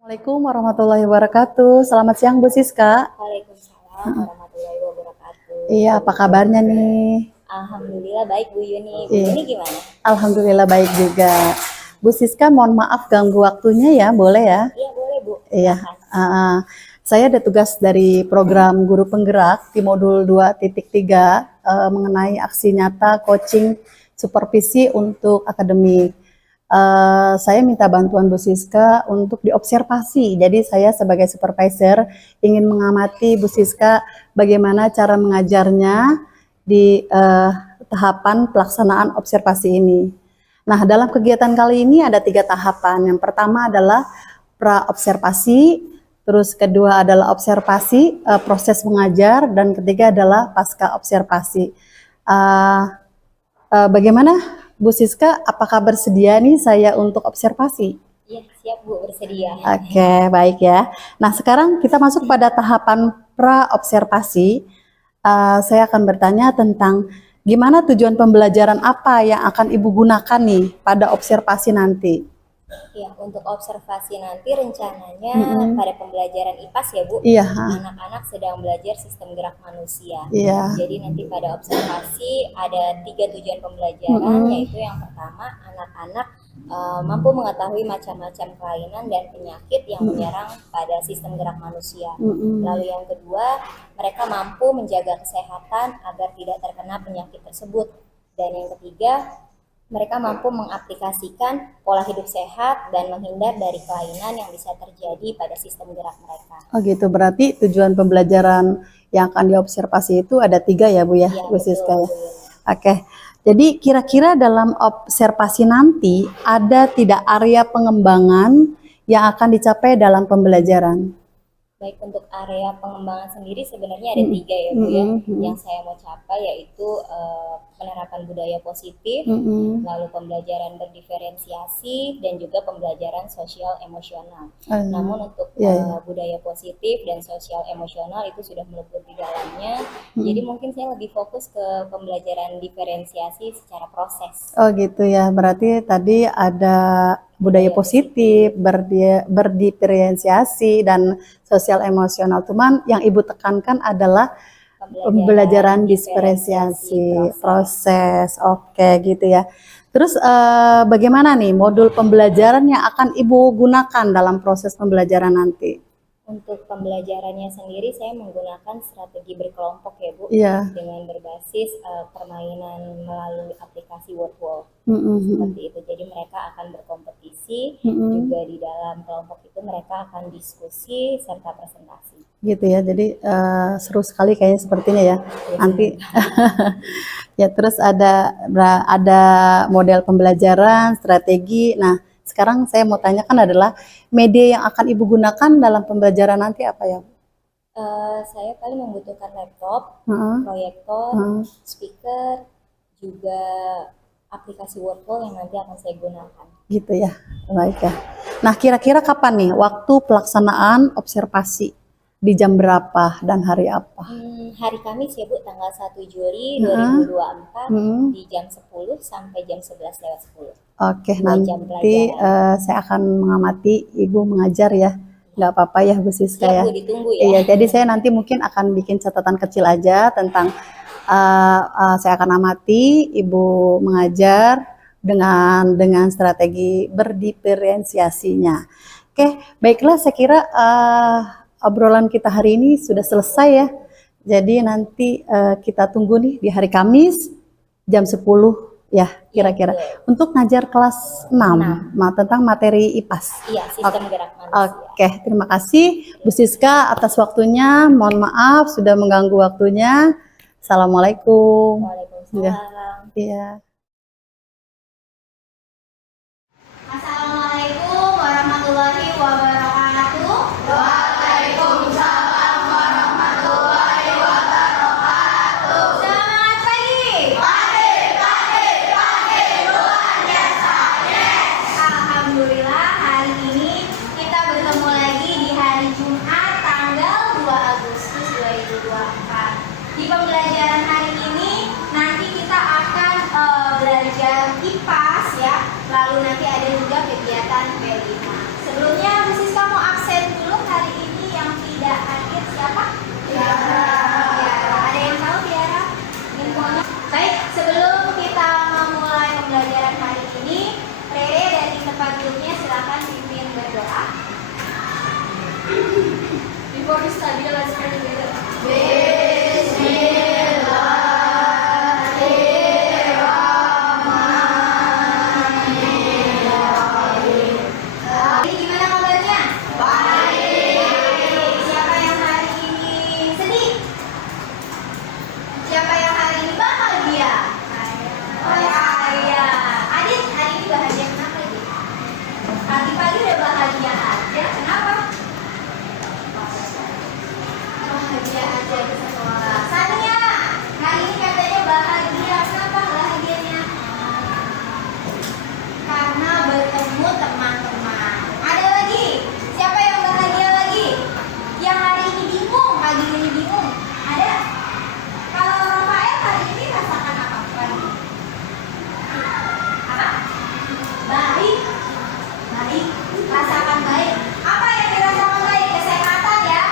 Assalamualaikum warahmatullahi wabarakatuh. Selamat siang Bu Siska. Waalaikumsalam warahmatullahi wabarakatuh. Iya, apa kabarnya nih? Alhamdulillah baik Bu Yuni. Bu Iya. Yuni gimana? Alhamdulillah baik juga. Bu Siska, mohon maaf ganggu waktunya ya, boleh ya? Iya boleh Bu. Iya. Silakan. Saya ada tugas dari program Guru Penggerak di modul 2.3 mengenai aksi nyata coaching supervisi untuk akademik. Saya minta bantuan Bu Siska untuk diobservasi. Jadi saya sebagai supervisor ingin mengamati Bu Siska bagaimana cara mengajarnya di tahapan pelaksanaan observasi ini. Nah, dalam kegiatan kali ini ada 3 tahapan. Yang pertama adalah pra-observasi, terus kedua adalah observasi proses mengajar, dan ketiga adalah pasca observasi. Bagaimana Bu Siska, apakah bersedia nih saya untuk observasi? Iya siap Bu, bersedia. Oke, baik ya. Nah, sekarang kita masuk pada tahapan pra-observasi. Saya akan bertanya tentang gimana tujuan pembelajaran apa yang akan Ibu gunakan nih pada observasi nanti. Ya, untuk observasi nanti rencananya pada pembelajaran IPAS ya Bu. Iya. Anak-anak sedang belajar sistem gerak manusia. Iya. Jadi nanti pada observasi ada 3 tujuan pembelajaran, yaitu yang pertama anak-anak mampu mengetahui macam-macam kelainan dan penyakit yang menyerang pada sistem gerak manusia. Lalu yang kedua, mereka mampu menjaga kesehatan agar tidak terkena penyakit tersebut. Dan yang ketiga, mereka mampu mengaplikasikan pola hidup sehat dan menghindar dari kelainan yang bisa terjadi pada sistem gerak mereka. Oh gitu, berarti tujuan pembelajaran yang akan diobservasi itu ada 3 ya Bu ya, Bu Siska ya. Oke, jadi kira-kira dalam observasi nanti ada tidak area pengembangan yang akan dicapai dalam pembelajaran? Baik, untuk area pengembangan sendiri sebenarnya ada 3 ya Bu ya. Yang saya mau capai yaitu penerapan budaya positif, lalu pembelajaran berdiferensiasi, dan juga pembelajaran sosial emosional. Namun untuk budaya positif dan sosial emosional itu sudah melebur di dalamnya. Jadi mungkin saya lebih fokus ke pembelajaran diferensiasi secara proses. Oh gitu ya, berarti tadi ada budaya positif, berdiferensiasi, dan sosial emosional. Cuman yang Ibu tekankan adalah pembelajaran diferensiasi, proses. Oke gitu ya. Terus bagaimana nih modul pembelajaran yang akan Ibu gunakan dalam proses pembelajaran nanti? Untuk pembelajarannya sendiri saya menggunakan strategi berkelompok ya Bu, dengan berbasis permainan melalui aplikasi Wordwall. Seperti itu, jadi mereka akan berkompetisi, juga di dalam kelompok itu mereka akan diskusi serta presentasi. Gitu ya, jadi seru sekali kayaknya sepertinya ya. Nanti ya, terus ada model pembelajaran, strategi. Nah, sekarang saya mau tanyakan adalah media yang akan Ibu gunakan dalam pembelajaran nanti apa ya? Saya paling membutuhkan laptop, proyektor, speaker, juga aplikasi Wordwall yang nanti akan saya gunakan. Gitu ya, baik ya. Nah, kira-kira kapan nih waktu pelaksanaan observasi? Di jam berapa dan hari apa? Hari Kamis ya Bu, tanggal 1 Juli 2024 di jam 10 sampai jam 11:10. Oke, nanti saya akan mengamati Ibu mengajar ya. Nggak apa-apa ya Bu Siska ya? Bu, ditunggu ya. Iya, jadi saya nanti mungkin akan bikin catatan kecil aja tentang saya akan amati Ibu mengajar dengan strategi berdiferensiasinya. Oke, baiklah, saya kira obrolan kita hari ini sudah selesai ya. Jadi nanti kita tunggu nih di hari Kamis jam 10 ya kira-kira. Untuk ngajar kelas 6 tentang materi IPAS. Iya, sistem gerak manusia. Oke, terima kasih Bu Siska atas waktunya. Mohon maaf sudah mengganggu waktunya. Assalamualaikum. Waalaikumsalam. Iya. Assalamualaikum warahmatullahi wabarakatuh. Waalaikumsalam warahmatullahi wabarakatuh. Selamat pagi. Pagi, luar biasa. Alhamdulillah, hari ini kita bertemu lagi di hari Jumat tanggal 2 Agustus 2024. Di pembelajaran hari ini nanti kita akan belajar IPAS ya. Lalu nanti ada juga kegiatan P5. Sebelumnya Bu Siska mau Sabila, let's pray together. Ini gimana kabarnya? Baik. Siapa yang hari ini sedih? Siapa yang hari ini bahagia? Bahagia. Adit, hari ini bahagia kenapa Adit? Pagi-pagi udah bahagia aja, kenapa? Bahagia aja di sekolah. Sania, hari ini katanya bahagia. Kenapa bahagianya? Karena bertemu teman-teman. Ada lagi? Siapa yang bahagia lagi? Yang hari ini bingung, pagi ini bingung. Ada? Kalau Rafael hari ini rasakan apa pagi? Apa? Baik. Baik. Rasakan baik. Apa yang dirasakan baik? Kesehatan ya.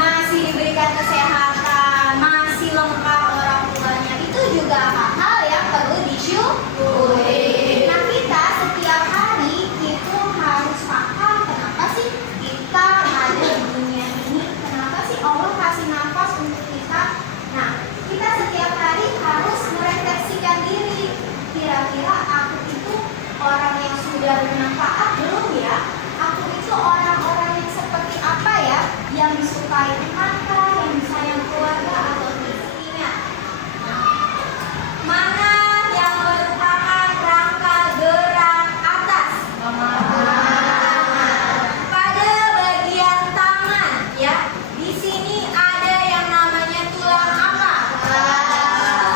Masih diberikan kesehatan, masih lengkap orang tuanya. Itu juga hal yang perlu disyukuri. Nah, kita setiap hari itu harus paham kenapa sih kita ada di dunia ini, kenapa sih Allah kasih nafas untuk kita. Nah, kita setiap hari harus merefleksikan diri. Kira-kira aku itu orang yang sudah bermanfaat belum ya? Aku itu orang-orang yang seperti apa ya? Yang disukai kakak, yang disayang keluarga atau istrinya. Mana yang merupakan rangka gerak atas? Pada bagian tangan ya. Di sini ada yang namanya tulang apa?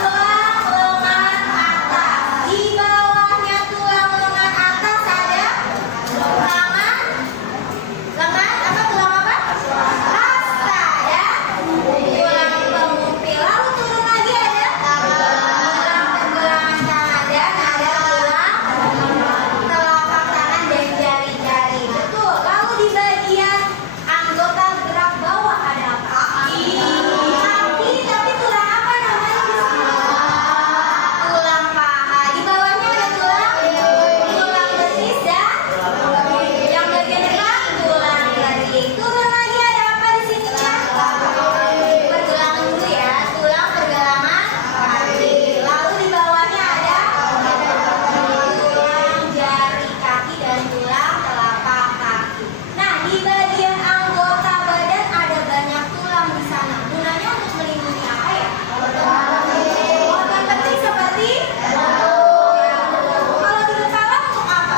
Tulang lengan atas. Di bawahnya tulang lengan atas ada lengan. Lengan apa? Tulang apa? Hasta ya. Tulang pengumpil. Lalu turun lagi ada tulang pergelangan tangan dan ada tulang telapak tangan dan jari-jari. Betul. Lalu di bagian anggota gerak bawah ada apa? Kaki. Tapi tulang apa namanya di sini? Tulang paha. Di bawahnya ada tulang betis dan yang bagian depan tulang kering. Turun lagi ada apa di sini ya? Pergelangan dulu ya. Tulang pergelangan kaki. Lalu di bawahnya ada tulang jari kaki dan tulang telapak kaki. Nah, di bagian anggota badan ada banyak tulang di sana. Gunanya untuk melindungi apa ya? Organ penting seperti kalau di kepala untuk apa?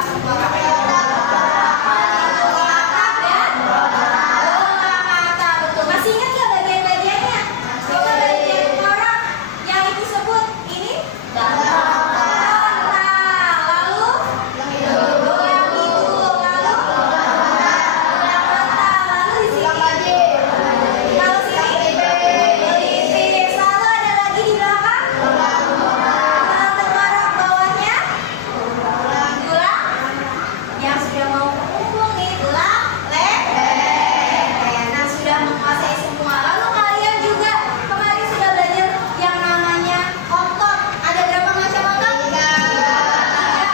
Atap dan bola mata. Betul. Masih ingat nggak bagian-bagiannya? Coba bagian orang yang ibu sebut ini mata. Lalu bola hidung. Lalu bola mata. Lalu di sini. Kalau sini pelipis. Lalu ada lagi di belakang. Tulang tengkorak bawahnya. Tulang yang sudah mau mengumpul nih, tulang leher. Nah, sudah menguasai semua. Lalu kalian juga kemarin sudah belajar yang namanya otot. Ada berapa macam otot? Tiga.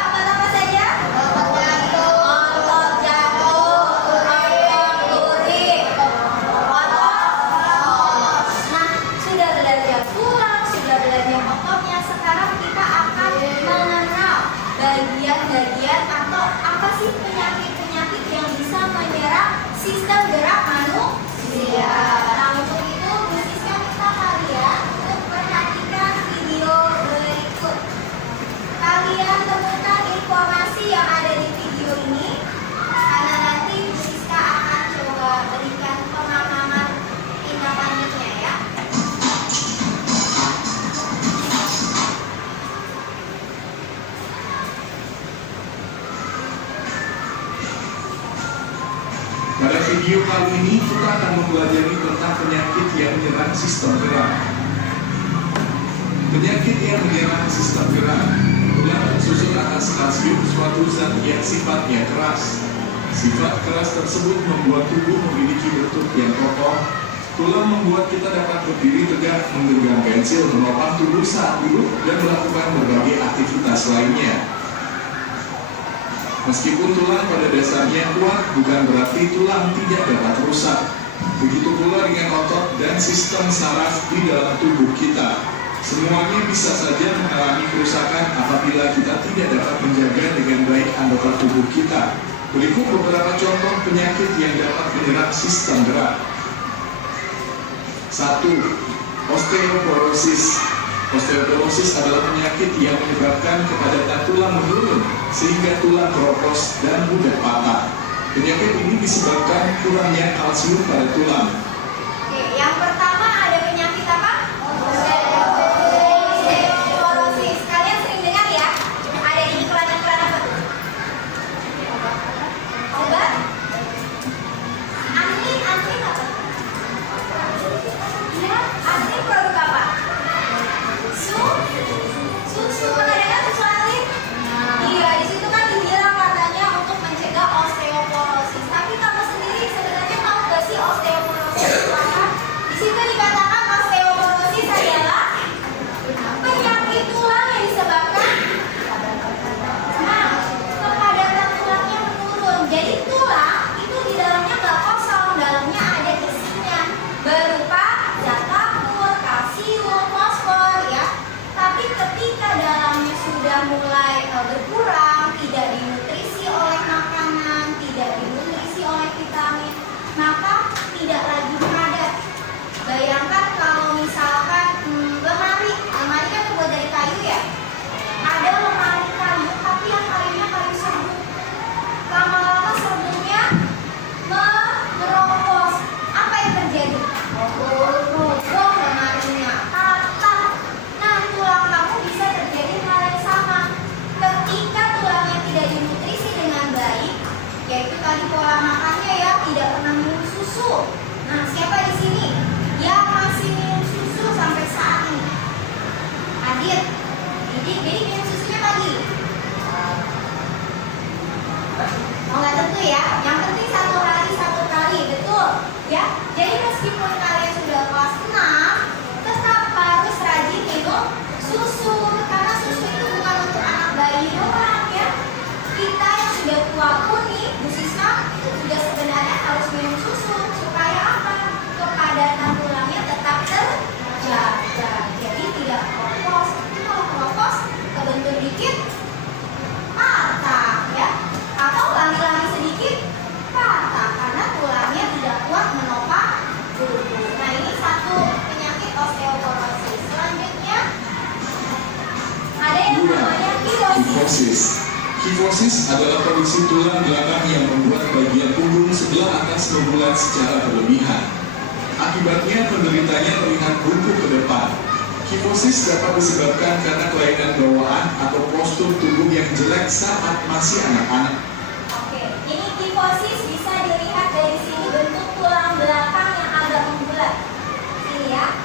Apa saja? Otot jantung, otot turik, otot. Nah, sudah belajar tulang, sudah belajar ototnya. Sekarang kita akan mengenal bagian-bagian atau apa sih penyakit-penyakit yang bisa menyerang sistem gerak manusia. Nah, untuk itu bisnisnya kita kalian untuk perhatikan video berikut. Kalian temukan informasi yang ada di video ini, karena nanti Bu Siska akan coba berikan pemahaman tindak lanjutnya ya. Pada video kali ini kita akan mempelajari tentang penyakit yang menyerang sistem gerak. Penyakit yang menyerang sistem gerak adalah tersusun atas kalsium, suatu zat yang sifatnya keras. Sifat keras tersebut membuat tubuh memiliki bentuk yang kokoh. Tulang membuat kita dapat berdiri tegak, menggenggam pensil, menopang tubuh saat duduk, dan melakukan berbagai aktivitas lainnya. Meskipun tulang pada dasarnya kuat, bukan berarti tulang tidak dapat rusak. Begitu pula dengan otot dan sistem saraf di dalam tubuh kita. Semuanya bisa saja mengalami kerusakan apabila kita tidak dapat menjaga dengan baik anggota tubuh kita. Berikut beberapa contoh penyakit yang dapat menyerang sistem gerak. 1. Osteoporosis. Osteoporosis adalah penyakit yang menyebabkan kepadatan tulang menurun sehingga tulang keropos dan mudah patah. Penyakit ini disebabkan kurangnya kalsium pada tulang. Oke, yang pertama ada penyakit apa? Osteoporosis. Kalian sering dengar ya? Ada di iklan-iklan apa tuh? Obat? Anlin apa? Ya, anlin produk apa? Susu. Pernah dengar susu anlin? Iya, di situ kan dibilang katanya untuk mencegah osteoporosis. Tapi kamu sendiri sebenarnya tahu gak sih osteoporosis itu apa? Di situ dikatakan osteoporosis adalah penyakit tulang yang disebabkan kepadatan tulangnya menurun. Jadi tulang itu di dalamnya nggak kosong, dalamnya ada isinya berupa zat kapur, kalsium, fosfor ya. Tapi ketika dalamnya sudah mulai berkurang, tidak dinutrisi oleh makanan, tidak dinutrisi oleh vitamin, maka tidak lagi padat. Bayangkan kalau misalkan lemari kan terbuat dari kayu ya. Ada lemari kayu, tapi yang kayunya kayu serbuk. Lama-lama serbuknya meropos. Apa yang terjadi? Roboh lemarinya, patah. Nah, tulang kamu bisa terjadi hal yang sama. Ketika tulangnya tidak dinutrisi dengan baik, yaitu tadi pola makannya ya, tidak pernah minum susu. Nah, siapa di sini yang masih minum susu sampai saat ini? Adit, jadi minum susunya pagi. Oh, nggak tentu ya. Yang penting 1 hari 1 kali, betul ya. Jadi meskipun kalian sudah kelas 6, tetap harus rajin minum susu, karena susu itu bukan untuk anak bayi doang ya. Kita yang sudah tua pun nih, Bu Sisma, juga sebenarnya harus minum susu supaya apa? Kepadatan tulangnya tetap terjaga, jadi tidak keropos. Tapi kalau keropos, kebentur dikit, patah ya. Atau lari-lari sedikit, patah karena tulangnya tidak kuat menopang tubuh. Nah, ini satu penyakit osteoporosis. Selanjutnya ada yang namanya kifosis. Kifosis. Kifosis adalah kondisi tulang belakang yang membuat bagian punggung sebelah atas membulat secara berlebihan. Akibatnya penderitanya terlihat bungkuk ke depan. Kifosis dapat disebabkan karena kelainan bawaan atau postur tubuh yang jelek saat masih anak-anak. Oke, ini kifosis bisa dilihat dari sini bentuk tulang belakang yang agak membulat. Sini ya,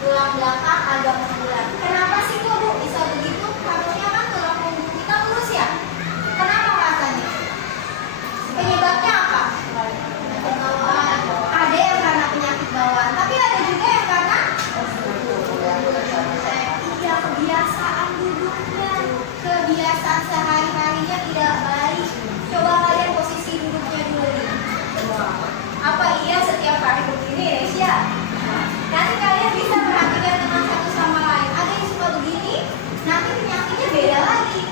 tulang belakang agak membulat. Kenapa sih kok Bu bisa begitu? Harusnya kan tulang punggung kita lurus ya. Kenapa katanya? Penyebabnya apa? Bawaan. Ada yang karena penyakit bawaan, tapi ada juga yang karena iya, kebiasaan duduknya, kebiasaan sehari-harinya tidak baik. Coba kalian posisi duduknya dulu nih. Apa iya setiap hari begini, Resya? Nanti kalian bisa perhatikan dengan satu sama lain. Ada yang suka begini, nanti penyakitnya beda lagi.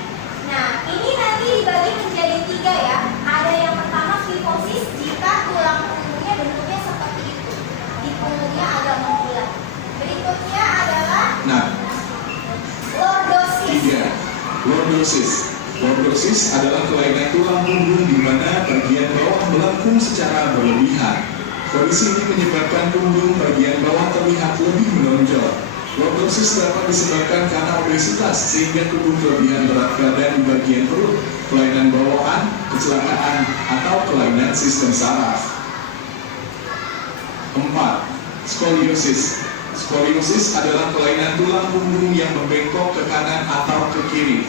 Nah, ini nanti dibagi menjadi 3 ya. Ada yang pertama kifosis jika tulang punggungnya bentuknya seperti itu. Di punggungnya agak membulat. Berikutnya adalah lordosis. 3. Lordosis. Lordosis adalah kelainan tulang punggung di mana bagian bawah melengkung secara berlebihan. Kondisi ini menyebabkan punggung bagian bawah terlihat lebih menonjol. Lordosis dapat disebabkan karena obesitas sehingga tubuh kelebihan berat badan di bagian perut, kelainan bawaan, kecelakaan, atau kelainan sistem saraf. 4. Skoliosis. Skoliosis adalah kelainan tulang punggung yang membengkok ke kanan atau ke kiri.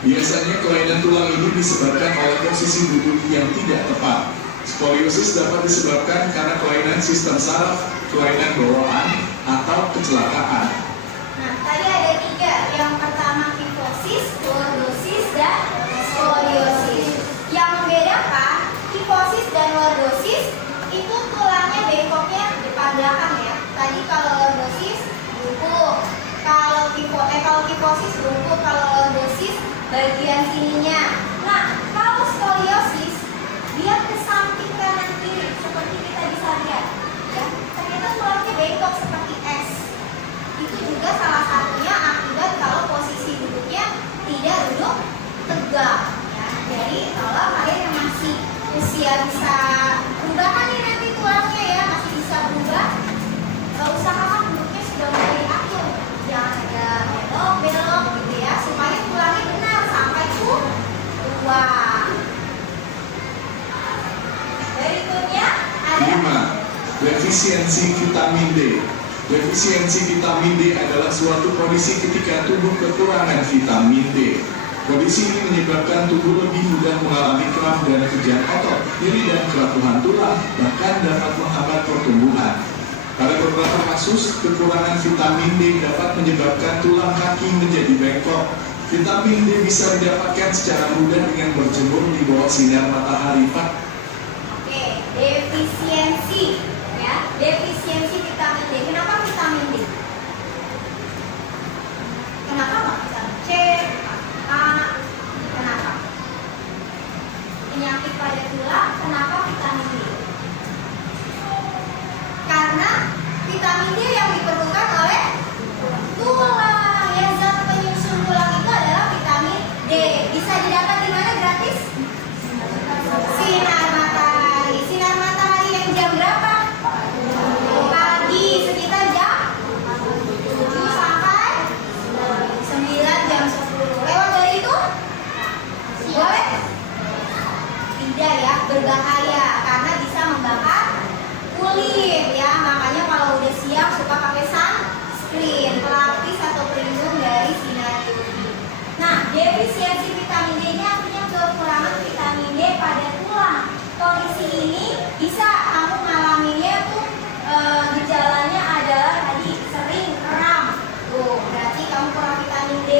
Biasanya kelainan tulang ini disebabkan oleh posisi duduk yang tidak tepat. Skoliosis dapat disebabkan karena kelainan sistem saraf, kelainan bawaan, atau kecelakaan. Nah, tadi ada 3. Yang pertama kifosis, lordosis, dan skoliosis. Yang membedakan kifosis dan lordosis itu tulangnya bengkoknya kifosis bungkuk, kalau lordosis bagian sininya. Nah, kalau skoliosis dia ke samping kanan kiri seperti kita bisa lihat, ya. Ternyata tulangnya bengkok seperti S. Itu juga salah satunya akibat kalau posisi duduknya tidak duduk tegak, ya. Jadi kalau kalian yang masih usia bisa perubahan nih nanti tulangnya ya, masih bisa berubah, usahakan duduknya sudah mulai diatur, jangan ada belok-belok gitu ya, supaya tulangnya benar sampai tua. Berikutnya ada 5. Defisiensi vitamin D. Defisiensi vitamin D adalah suatu kondisi ketika tubuh kekurangan vitamin D. Kondisi ini menyebabkan tubuh lebih mudah mengalami kram dan kejang otot, nyeri dan kelatuhan tulang, bahkan dapat menghambat pertumbuhan. Pada beberapa kasus, kekurangan vitamin D dapat menyebabkan tulang kaki menjadi bengkok. Vitamin D bisa didapatkan secara mudah dengan berjemur di bawah sinar matahari, Pak. oke, defisiensi ya, defisiensi vitamin D. Kenapa vitamin D? Kenapa nggak vitamin C, A? Kenapa? Penyakit pada tulang, kenapa vitamin D? Karena vitamin D yang diperlukan oleh tulang, ya, zat penyusun tulang itu adalah vitamin D. Bisa didapat di mana gratis? Sinar matahari. Sinar matahari yang jam berapa? Pagi, sekitar jam 7 sampai 9, jam 10. Lewat dari itu? Boleh? Tidak ya, berbahaya karena bisa membakar kulit ya. Makanya kalau udah siang suka pakai sunscreen, pelapis atau pelindung dari sinar UV. Nah, defisiensi vitamin D ini artinya kekurangan vitamin D pada tulang. Kondisi ini bisa kamu mengalaminya tuh gejalanya adalah tadi sering kram. Tuh, berarti kamu kurang vitamin D.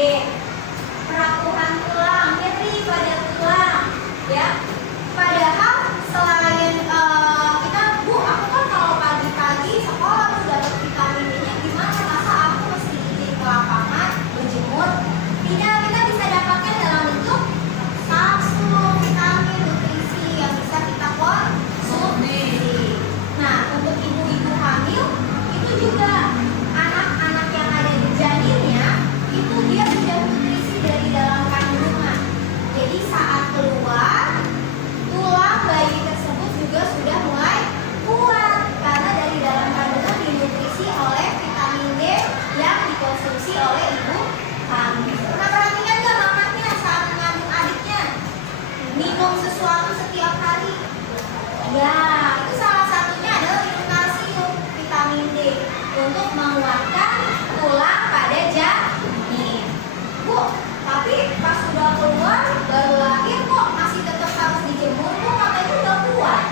Perakuhan tulang, nyeri pada tulang, ya. Padahal selain kita, Bu, aku kan kalau pagi-pagi sekolah tuh dapat vitamin D-nya gimana? Masa aku mesti izin ke lapangan berjemur? Tidak, kita bisa dapatkan dalam bentuk kapsul vitamin nutrisi yang bisa kita konsumsi. Nah, untuk ibu-ibu hamil itu juga anak-anak yang ada di janinnya itu dia sudah nutrisi dari dalam kandungan. Jadi saat keluar tulang bayi tersebut juga sudah mulai kuat karena dari dalam kandungan dinutrisi oleh vitamin D yang dikonsumsi oleh ibu hamil. Pernah perhatikan nggak mamanya saat mengandung adiknya minum sesuatu setiap hari? Ya, itu salah satunya adalah minum kalsium, vitamin D untuk menguatkan tulang pada janin. Bu, tapi pas sudah keluar baru lahir kok masih tetap harus dijemur, kok katanya udah kuat.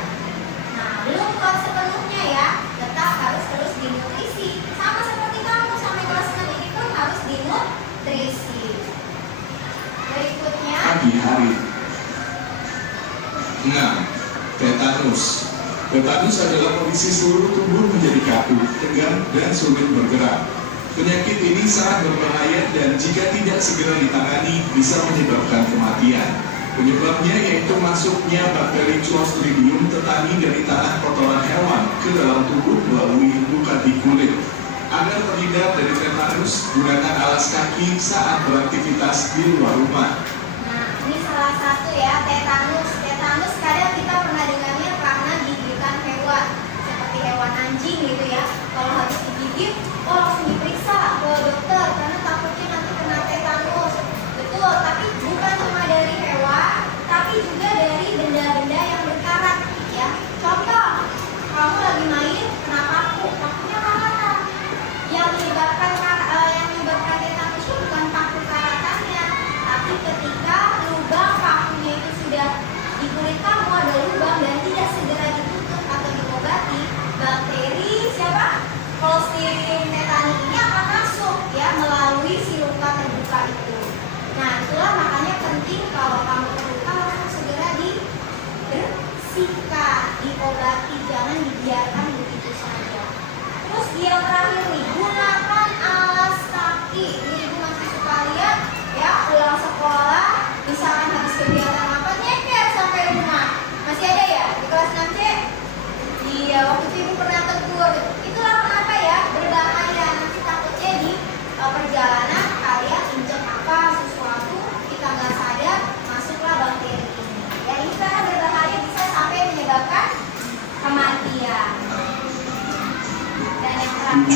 Nah, belum kuat sepenuhnya ya, tetap harus terus dinutrisi. Sama seperti kamu sampai kelas 6 ini pun harus dinutrisi. Berikutnya Pagi hari. 6. Tetanus. Tetanus adalah kondisi seluruh tubuh menjadi kaku, tegang, dan sulit bergerak. Penyakit ini sangat berbahaya dan jika tidak segera ditangani bisa menyebabkan kematian. Penyebabnya yaitu masuknya bakteri Clostridium tetani dari tanah kotoran hewan ke dalam tubuh melalui luka di kulit. Agar terhindar dari tetanus, gunakan alas kaki saat beraktivitas di luar rumah. Nah, ini salah satu ya, tetanus. Tetanus kadang kita pernah dengarnya karena gigitan hewan, seperti hewan anjing gitu ya. Kalau habis digigit, oh langsung diperiksa ke dokter karena takutnya nanti kena tetanus. Betul, tapi bukan cuma dari hewan, tapi juga dari benda-benda yang berkarat ya. Contoh, kamu lagi main kena paku, pakunya karatan. Yang menyebabkan tetanus itu bukan paku karatannya, tapi ketika lubang pakunya itu sudah di kulit kamu ada lubang dan tidak segera ditutup atau diobati, bakteri siapa? Clostridium tetani ini akan masuk ya melalui si luka terbuka itu. Nah, itulah makanya penting kalau kamu terluka langsung segera dibersihkan, diobati, jangan dibiarkan begitu saja. Terus yang terakhir nih, gunakan alas kaki. Ini ibu masih suka 7.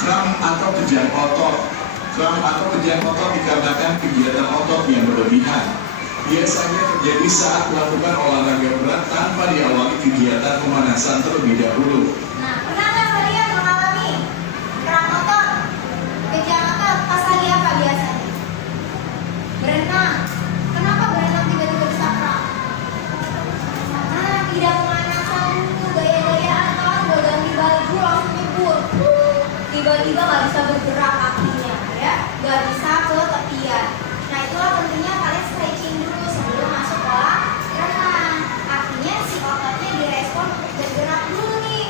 Kram atau kejang otot. Kram atau kejang otot dikarenakan kegiatan otot yang berlebihan. Biasanya terjadi saat melakukan olahraga berat tanpa diawali kegiatan pemanasan terlebih dahulu. Nah, pernah nggak kalian mengalami kram otot, kejang otot pas lagi apa biasanya? Berenang. Kenapa berenang tiba-tiba bisa kram? Karena tidak pemanasan dulu, gaya-gayaan kan, udah ganti baju langsung nyebur. Tiba-tiba nggak bisa bergerak kakinya, ya, nggak bisa ke tepian. Nah, itulah pentingnya kalian stretching dulu sebelum masuk kolam renang. Artinya si ototnya direspon untuk bergerak dulu nih.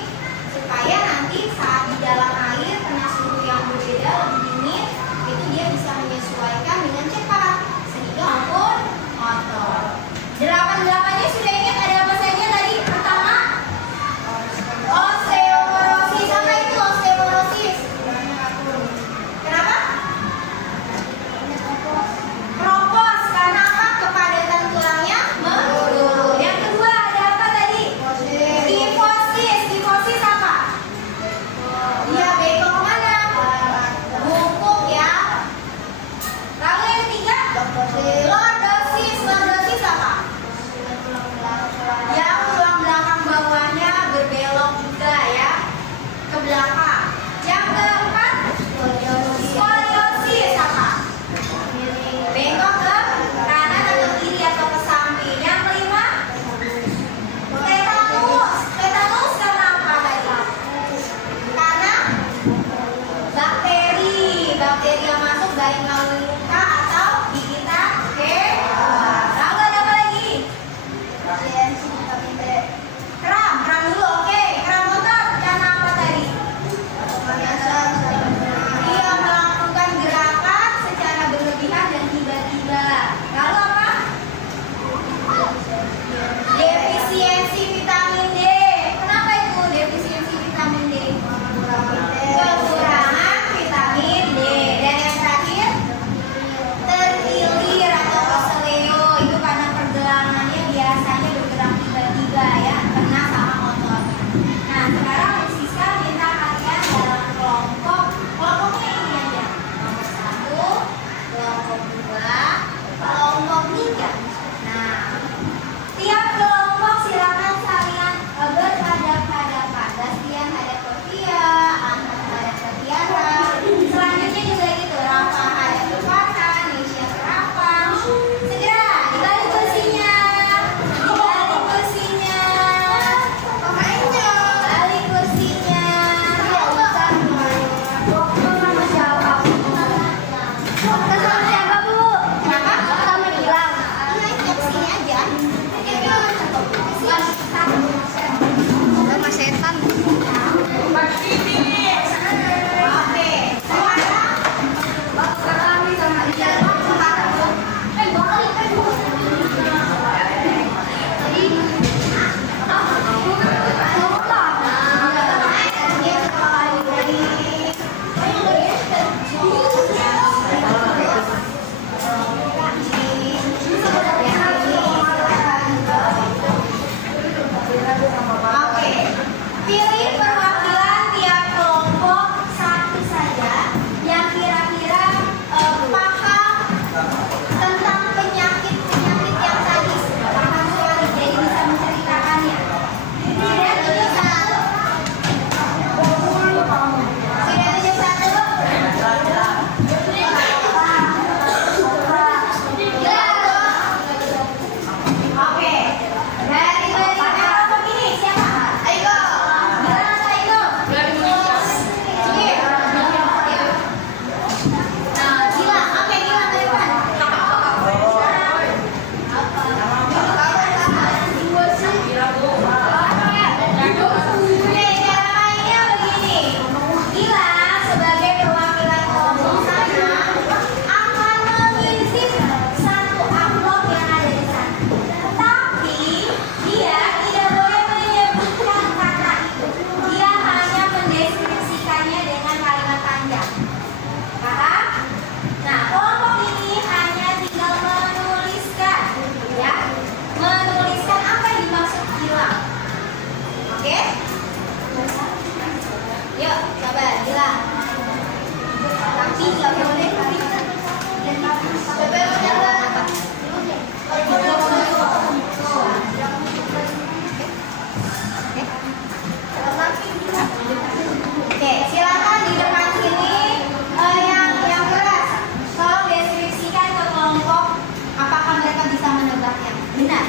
Benar.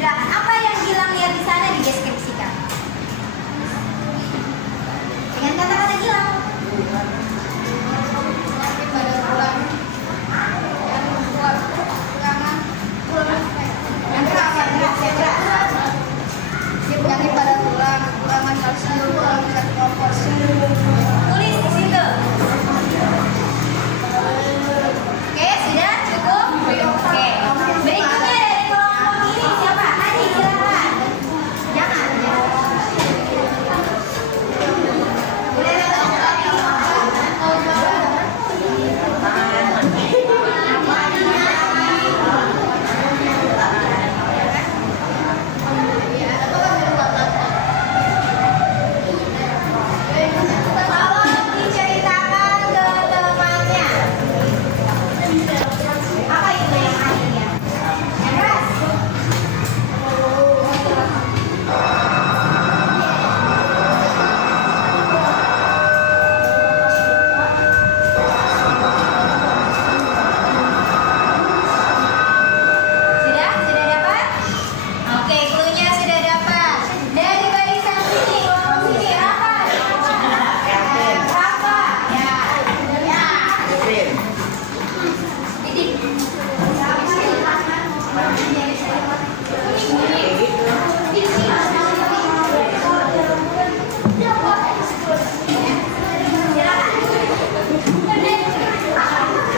Silakan. Apa yang Gilang lihat di sana dideskripsikan dengan kata-kata Gilang. Penyakit pada tulang, kekurangan kalsium, kurang zat fosfor. Tulis di situ. Oke, sudah cukup. Oke. Berikutnya dari kelompok ini siapa? Hadi, silakan. Jangan. Tolong diceritakan ke temannya. Apa itu yang Hadi ya? Yang keras. Sudah? Sudah dapat? Oke, clue-nya sudah dapat. Dari barisan sini, kelompok sini, Rafa. Rafa. Ya. Ya. Jadi,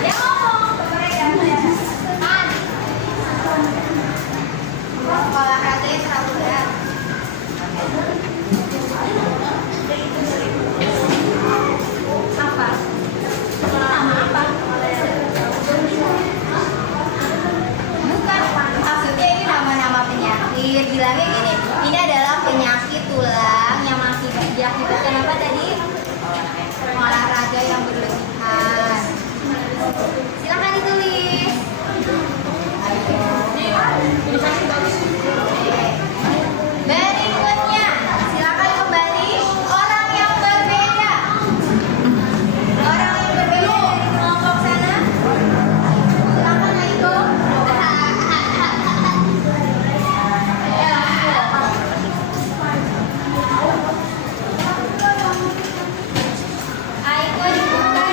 dia ngomong ke mereka. Olahraganya terlalu berat. Apa? Nama apa? Bukan, maksudnya ini nama-nama penyakit. Bilangnya gini, ini adalah penyakit tulang yang masih diakibatkan apa tadi? Olahraga yang berlebihan. Silakan ditulis. Berikutnya, silakan kembali orang yang berbeda. Orang yang berbeda dari kelompok sana. Silakan Aiko. Aiko dibuka.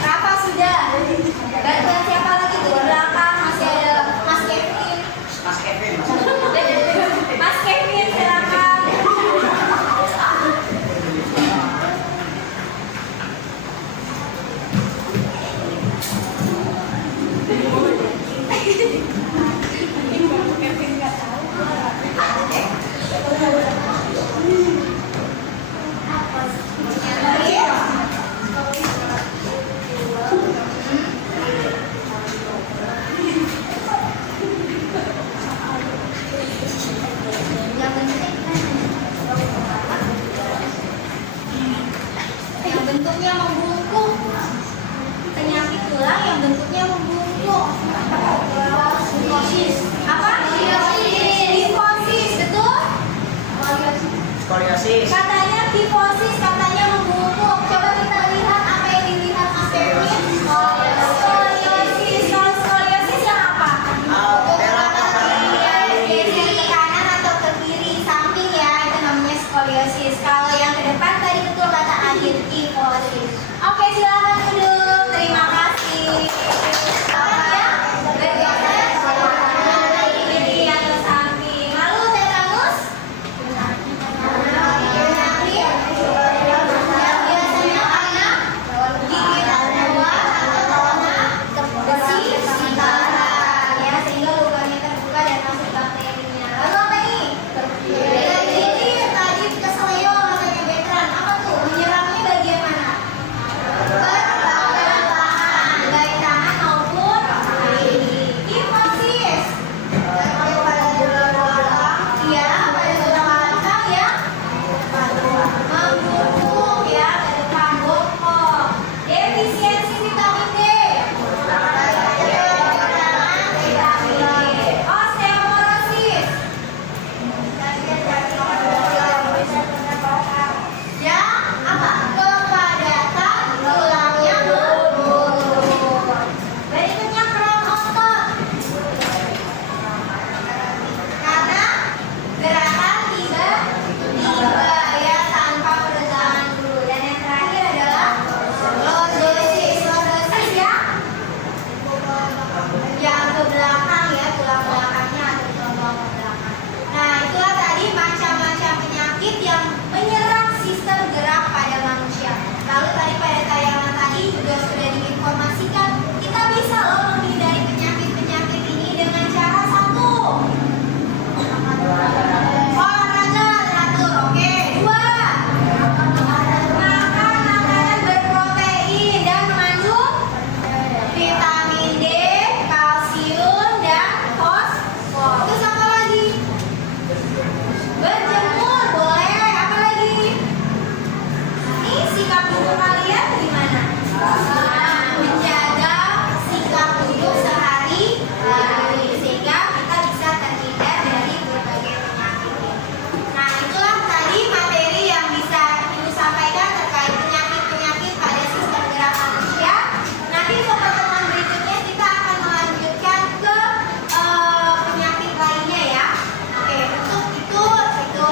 Rafa sudah. Bantuan siapa lagi tuh? Di belakang masih ada Mas Kevin. Mas Kevin silakan. Yang bentuknya membungkuk. Penyakit tulang yang bentuknya membungkuk. Kifosis. Apa? Kifosis, betul? Katanya kifosis, katanya membungkuk. Coba kita lihat apa yang dilihat Mas Kevin. Skoliosis. Kalau skoliosis yang apa? Kiri ke kanan atau ke kiri samping ya, itu namanya skoliosis. Kalau yang ke depan tadi betul kata Adit, kifosis. Oke, silakan duduk. Terima kasih. Ini yang ke samping. Lalu tetanus. Yang biasanya karena gigitan luar atau karena besi sikaran ya, sehingga lubangnya terbuka dan masuk bakterinya. Lalu apa ini? Gigi tadi keseleo katanya veteran. Apa tuh? Menyerangnya bagian mana? Pergelangan, baik tangan maupun kaki. Kifosis. Iya, pada tulang belakang ya. Membungkuk ya, ke depan bongkok. Defisiensi vitamin D. Vitamin D. Osteoporosis. Ya, apa? Kepadatan tulangnya membungkuk. Berikutnya keram otot. Karena gerakan tiba-tiba ya, tanpa peregangan dulu. Dan yang terakhir adalah lordosis. Lordosis ya, yang ke belakang ya, tulang belakangnya atau tulang ke belakang. Nah, itulah tadi macam-macam penyakit yang menyerang sistem gerak pada manusia. Lalu tadi pada tayangan tadi juga sudah diinformasikan, kita bisa loh menghindari penyakit-penyakit ini dengan cara satu, olahraga teratur. Oke. Dua, makan makanan berprotein dan mengandung vitamin D, kalsium, dan fosfor. Terus apa lagi? Berjemur boleh. Apa lagi? Ini sikap tubuh kalian gimana? Menjaga sikap tubuh sehari-hari sehingga kita bisa terhindar dari berbagai penyakit ini. Nah, itulah tadi materi yang bisa Ibu sampaikan terkait penyakit-penyakit pada sistem gerak manusia. Nanti untuk pertemuan berikutnya kita akan melanjutkan ke penyakit lainnya ya. Oke, untuk itu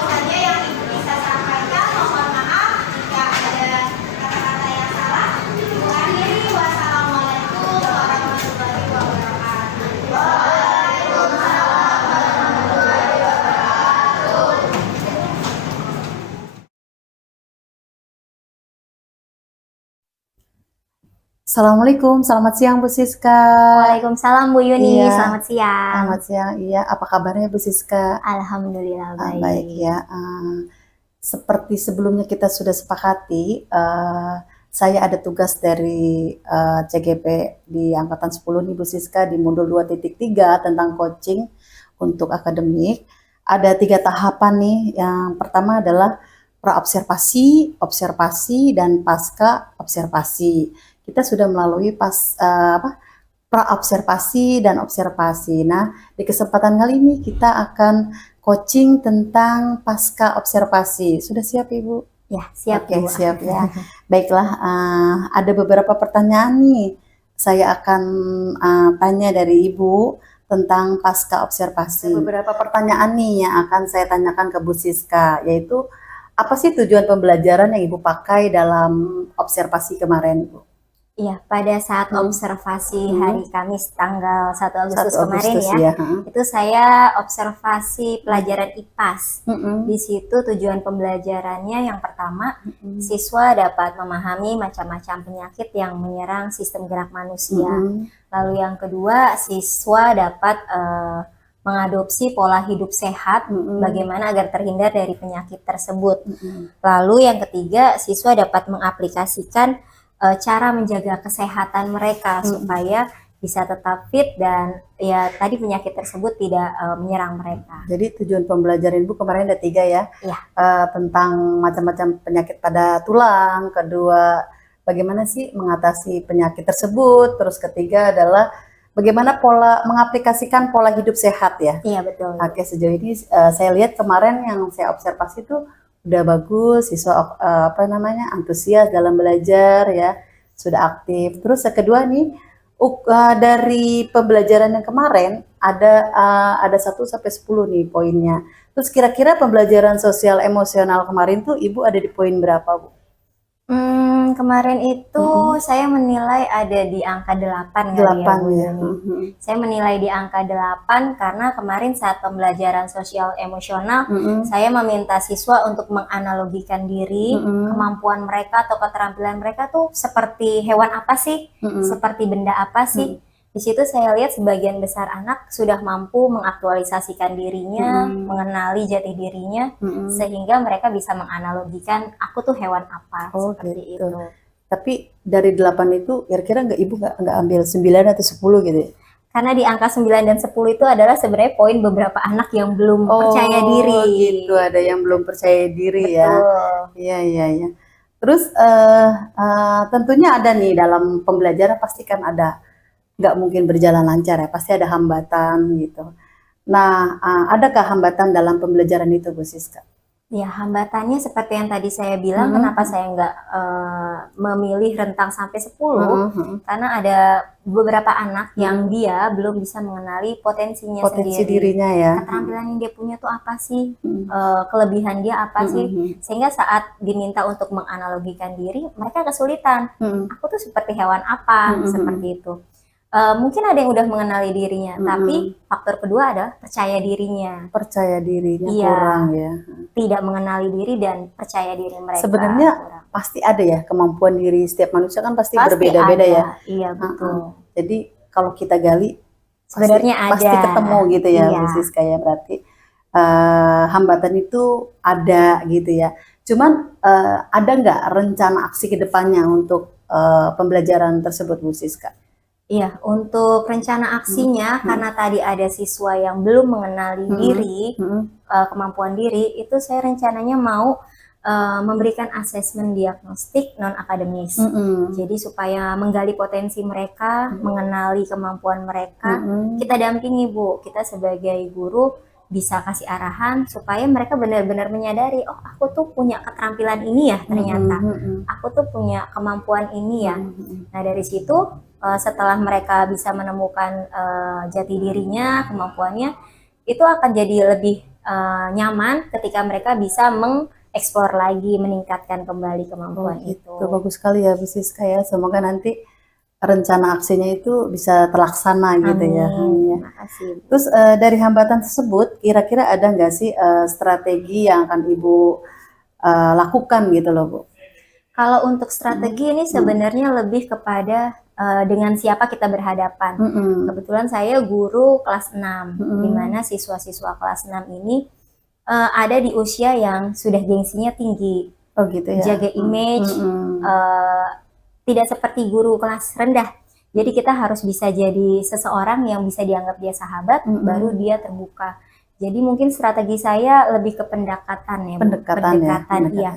saja yang Ibu bisa sampaikan. Mohon maaf jika ada kata-kata yang salah. Ibu akhiri. Wassalamualaikum warahmatullahi wabarakatuh. Waalaikumsalam warahmatullahi wabarakatuh. Assalamualaikum, selamat siang Bu Siska. Waalaikumsalam Bu Yuni, Iya. selamat siang. Selamat siang, iya. Apa kabarnya Bu Siska? Alhamdulillah baik. Baik ya. Seperti sebelumnya kita sudah sepakati, saya ada tugas dari CGP di Angkatan 10 nih Bu Siska di modul 2.3 tentang coaching untuk akademik. Ada 3 tahapan nih. Yang pertama adalah praobservasi, observasi, dan pasca observasi. Kita sudah melalui praobservasi dan observasi. Nah, di kesempatan kali ini kita akan coaching tentang pasca observasi. Sudah siap Ibu? Ya, siap Oke, Bu. siap ya. Baiklah, ada beberapa pertanyaan nih saya akan tanya dari Ibu tentang pasca observasi. Beberapa pertanyaan nih yang akan saya tanyakan ke Bu Siska, yaitu apa sih tujuan pembelajaran yang Ibu pakai dalam observasi kemarin, Bu? Iya, pada saat observasi hari Kamis tanggal 1 Agustus kemarin ya, itu saya observasi pelajaran IPAS. Di situ tujuan pembelajarannya yang pertama, siswa dapat memahami macam-macam penyakit yang menyerang sistem gerak manusia. Lalu yang kedua, siswa dapat mengadopsi pola hidup sehat, bagaimana agar terhindar dari penyakit tersebut. Lalu yang ketiga, siswa dapat mengaplikasikan cara menjaga kesehatan mereka supaya bisa tetap fit dan ya tadi penyakit tersebut tidak menyerang mereka. Jadi tujuan pembelajaran Ibu kemarin ada 3 ya, Iya. Tentang macam-macam penyakit pada tulang, kedua bagaimana sih mengatasi penyakit tersebut, terus ketiga adalah bagaimana mengaplikasikan pola hidup sehat ya. Iya betul. Oke, sejauh ini saya lihat kemarin yang saya observasi itu udah bagus, siswa antusias dalam belajar ya, sudah aktif. Terus yang kedua nih, dari pembelajaran yang kemarin ada 1 sampai 10 nih poinnya. Terus kira-kira pembelajaran sosial emosional kemarin tuh Ibu ada di poin berapa, Bu? Kemarin itu saya menilai ada di angka 8 kali 8 Bu ya. Yuni. Saya menilai di angka 8 karena kemarin saat pembelajaran sosial emosional saya meminta siswa untuk menganalogikan diri, kemampuan mereka atau keterampilan mereka tuh seperti hewan apa sih, seperti benda apa sih. Di situ saya lihat sebagian besar anak sudah mampu mengaktualisasikan dirinya, mengenali jati dirinya, sehingga mereka bisa menganalogikan aku tuh hewan apa, seperti gitu. itu. Tapi dari 8 itu kira-kira Ibu nggak ambil 9 atau 10 gitu ya? Karena di angka 9 dan 10 itu adalah sebenarnya poin beberapa anak yang belum percaya diri. Gitu, ada yang belum percaya diri ya. Iya. Terus tentunya ada nih dalam pembelajaran pasti kan ada, nggak mungkin berjalan lancar ya, pasti ada hambatan gitu. Nah, adakah hambatan dalam pembelajaran itu, Bu Siska? Ya, hambatannya seperti yang tadi saya bilang, kenapa saya nggak memilih rentang sampai 10, karena ada beberapa anak yang dia belum bisa mengenali potensinya Potensi sendiri. dirinya ya. Keterampilan yang dia punya tuh apa sih? Kelebihan dia apa sih? Sehingga saat diminta untuk menganalogikan diri, mereka kesulitan. Aku tuh seperti hewan apa? Seperti itu. Mungkin ada yang udah mengenali dirinya, tapi faktor kedua adalah percaya dirinya. Percaya dirinya Iya. kurang ya. Tidak mengenali diri dan percaya diri mereka. Sebenarnya kurang. pasti ada ya kemampuan diri setiap manusia kan pasti Pasti berbeda-beda ada. ya. Iya betul. Jadi kalau kita gali Sebenarnya pasti ada. ketemu gitu ya, Iya. Bu Siska ya, berarti hambatan itu ada gitu ya. Cuman ada nggak rencana aksi ke depannya untuk pembelajaran tersebut, Bu Siska? Iya, untuk rencana aksinya karena tadi ada siswa yang belum mengenali diri, kemampuan diri, itu saya rencananya mau memberikan asesmen diagnostik non akademis. Jadi supaya menggali potensi mereka, mengenali kemampuan mereka, kita dampingi Bu, kita sebagai guru bisa kasih arahan supaya mereka benar-benar menyadari, oh aku tuh punya keterampilan ini ya ternyata, aku tuh punya kemampuan ini ya. Nah dari situ setelah mereka bisa menemukan jati dirinya, kemampuannya, itu akan jadi lebih nyaman ketika mereka bisa mengeksplor lagi, meningkatkan kembali kemampuan itu. Bagus sekali ya Bu Siska ya, semoga nanti rencana aksinya itu bisa terlaksana gitu ya. Terima kasih. Terus dari hambatan tersebut, kira-kira ada nggak sih strategi yang akan Ibu lakukan gitu loh, Bu? Kalau untuk strategi ini sebenarnya lebih kepada dengan siapa kita berhadapan. Kebetulan saya guru kelas 6, di mana siswa-siswa kelas 6 ini ada di usia yang sudah gengsinya tinggi. Oh gitu ya. Jaga image, tidak seperti guru kelas rendah. Jadi kita harus bisa jadi seseorang yang bisa dianggap dia sahabat, baru dia terbuka. Jadi mungkin strategi saya lebih ke pendekatan ya, Pendekatan ya. iya.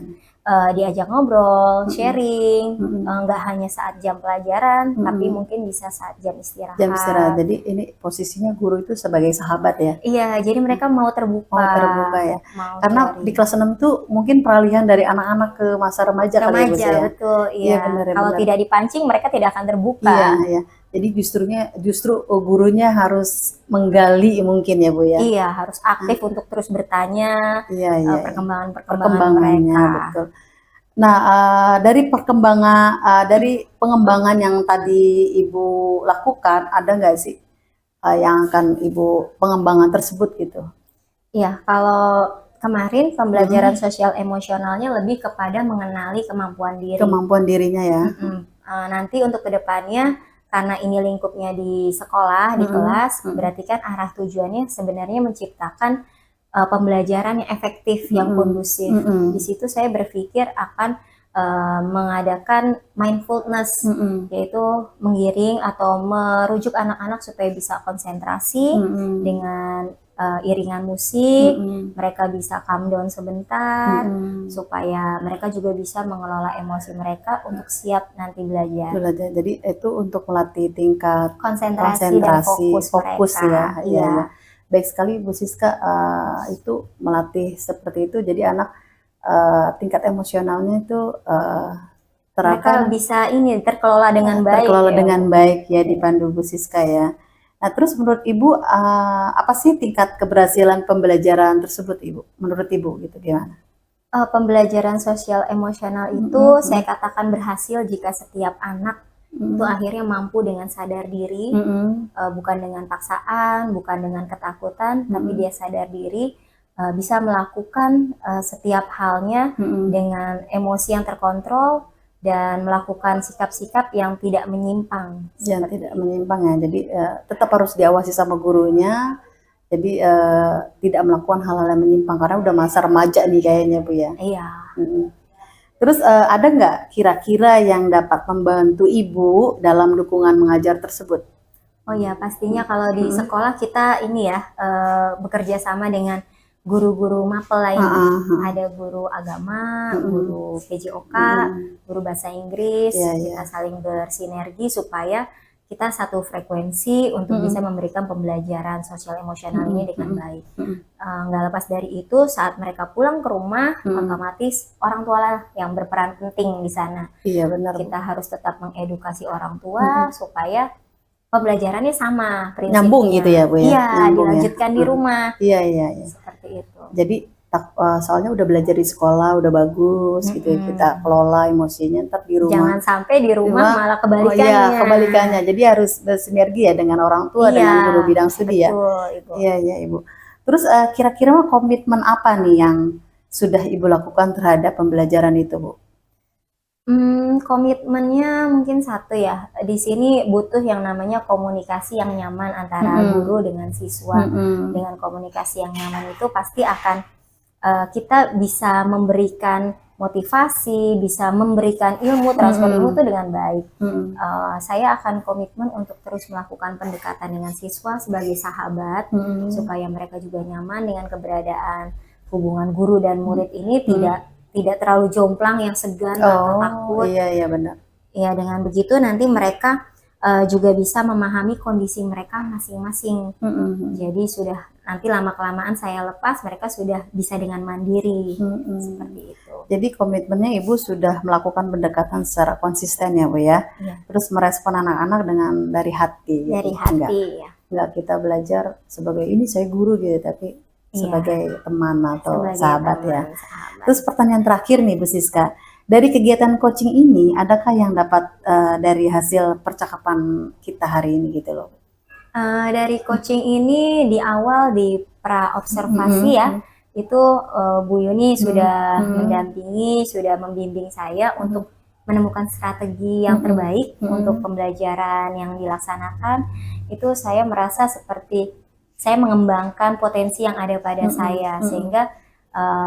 diajak ngobrol, Mm-mm. sharing, Mm-mm. nggak hanya saat jam pelajaran, tapi Mm-mm. mungkin bisa saat jam istirahat. Jam istirahat. Jadi ini posisinya guru itu sebagai sahabat ya. Iya, jadi mereka mau Oh, terbuka, terbuka ya. mau Karena sharing. di kelas 6 tuh mungkin peralihan dari anak-anak ke masa remaja kali ya, Bu Remaja, ya. betul, Iya, iya. benar ya, Kalau benar. tidak dipancing, mereka tidak akan terbuka. Iya, ya. Jadi justru gurunya harus menggali mungkin ya, Bu ya. Iya, harus aktif untuk terus bertanya Iya, iya, iya. perkembangan-perkembangan Perkembangannya, mereka. betul. Nah, dari pengembangan yang tadi Ibu lakukan, ada nggak sih yang akan Ibu pengembangan tersebut gitu? Iya, kalau kemarin pembelajaran sosial emosionalnya lebih kepada mengenali kemampuan diri. Kemampuan dirinya ya. Nanti untuk kedepannya, karena ini lingkupnya di sekolah, di kelas, Mm-mm. berarti kan arah tujuannya sebenarnya menciptakan pembelajaran yang efektif, yang kondusif. Mm-mm. Di situ saya berpikir akan mengadakan mindfulness, Mm-mm. yaitu menggiring atau merujuk anak-anak supaya bisa konsentrasi Mm-mm. dengan iringan musik, Mm-mm. mereka bisa calm down sebentar, Mm-mm. supaya mereka juga bisa mengelola emosi mereka untuk siap nanti belajar. Belajar. Jadi itu untuk melatih tingkat Konsentrasi dan fokus fokus mereka. ya. Iya, Iya. iya. Baik sekali Bu Siska, itu melatih seperti itu. Jadi anak tingkat emosionalnya itu Mereka bisa ini terkelola dengan baik. terkelola ya, dengan Bu. baik ya dipandu Bu Siska ya. Nah, terus menurut Ibu apa sih tingkat keberhasilan pembelajaran tersebut Ibu? Menurut Ibu gitu gimana? Pembelajaran sosial emosional itu saya katakan berhasil jika setiap anak itu akhirnya mampu dengan sadar diri, bukan dengan paksaan, bukan dengan ketakutan, tapi dia sadar diri, bisa melakukan setiap halnya dengan emosi yang terkontrol dan melakukan sikap-sikap yang tidak menyimpang. Yang tidak menyimpang ya. Jadi tetap harus diawasi sama gurunya. Jadi tidak melakukan hal-hal yang menyimpang karena udah masa remaja nih kayaknya Bu ya. Iya. Terus ada nggak kira-kira yang dapat membantu Ibu dalam dukungan mengajar tersebut? Oh ya, pastinya kalau di sekolah kita ini ya bekerja sama dengan guru-guru mapel lainnya. Ada guru agama, guru PJOK, guru bahasa Inggris. Kita saling bersinergi supaya kita satu frekuensi untuk bisa memberikan pembelajaran sosial emosional ini dengan baik. Nggak lepas dari itu, saat mereka pulang ke rumah, otomatis orang tua lah yang berperan penting di sana. Iya benar. Kita harus tetap mengedukasi orang tua supaya pembelajarannya sama prinsipnya. Nyambung gitu ya Bu ya? Iya, Nyambung, dilanjutkan di rumah. Iya. Seperti itu. Jadi soalnya udah belajar di sekolah udah bagus gitu ya, kita kelola emosinya, ntar di rumah jangan sampai di rumah malah kebalikannya. Oh iya, kebalikannya. Jadi harus bersinergi ya dengan orang tua, dengan guru bidang studi ya. Betul, Ibu. Iya Ibu. Terus kira-kira komitmen apa nih yang sudah Ibu lakukan terhadap pembelajaran itu Bu? Komitmennya mungkin satu ya, di sini butuh yang namanya komunikasi yang nyaman antara guru dengan siswa. Dengan komunikasi yang nyaman itu pasti akan kita bisa memberikan motivasi, bisa memberikan ilmu, transfer ilmu itu dengan baik. Saya akan komitmen untuk terus melakukan pendekatan dengan siswa sebagai sahabat, supaya mereka juga nyaman dengan keberadaan hubungan guru dan murid ini, tidak terlalu jomplang yang segan atau takut. Iya benar. Ya, dengan begitu nanti mereka juga bisa memahami kondisi mereka masing-masing. Jadi sudah nanti lama-kelamaan saya lepas, mereka sudah bisa dengan mandiri. Seperti itu. Jadi komitmennya Ibu sudah melakukan pendekatan secara konsisten ya Bu ya. Terus merespon anak-anak dengan dari hati. Dari gitu. hati ya. Enggak kita belajar sebagai ini saya guru gitu, tapi sebagai teman atau Sebagai sahabat teman, ya. sahabat. Terus pertanyaan terakhir nih Bu Siska, dari kegiatan coaching ini adakah yang dapat dari hasil percakapan kita hari ini gitu loh? Dari coaching ini di awal di pra observasi ya, itu Bu Yuni sudah mendampingi, sudah membimbing saya untuk menemukan strategi yang terbaik untuk pembelajaran yang dilaksanakan. Itu saya merasa seperti saya mengembangkan potensi yang ada pada saya, sehingga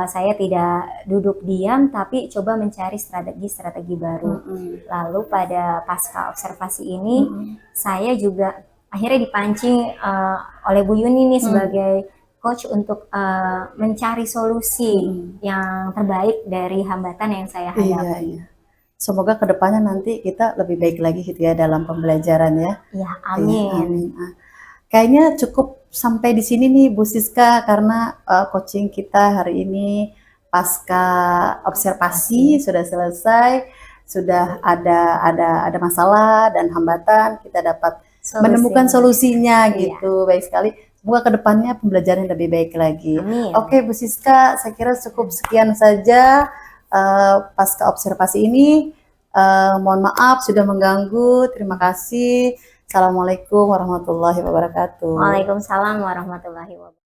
saya tidak duduk diam tapi coba mencari strategi-strategi baru. Lalu pada pasca observasi ini saya juga akhirnya dipancing oleh Bu Yuni nih sebagai coach untuk mencari solusi yang terbaik dari hambatan yang saya Iya, hadapi. iya. Semoga kedepannya nanti kita lebih baik lagi gitu ya dalam pembelajaran ya. Ya, Iya, amin. amin. Kayaknya cukup sampai di sini nih Bu Siska karena coaching kita hari ini pasca observasi sudah selesai, sudah ada masalah dan hambatan, kita dapat menemukan solusinya Iya. gitu. Baik sekali. Semoga kedepannya pembelajaran lebih baik lagi. Amin. Oke Bu Siska, saya kira cukup sekian saja pasca observasi ini. Mohon maaf sudah mengganggu. Terima kasih. Assalamualaikum warahmatullahi wabarakatuh. Waalaikumsalam warahmatullahi wabarakatuh.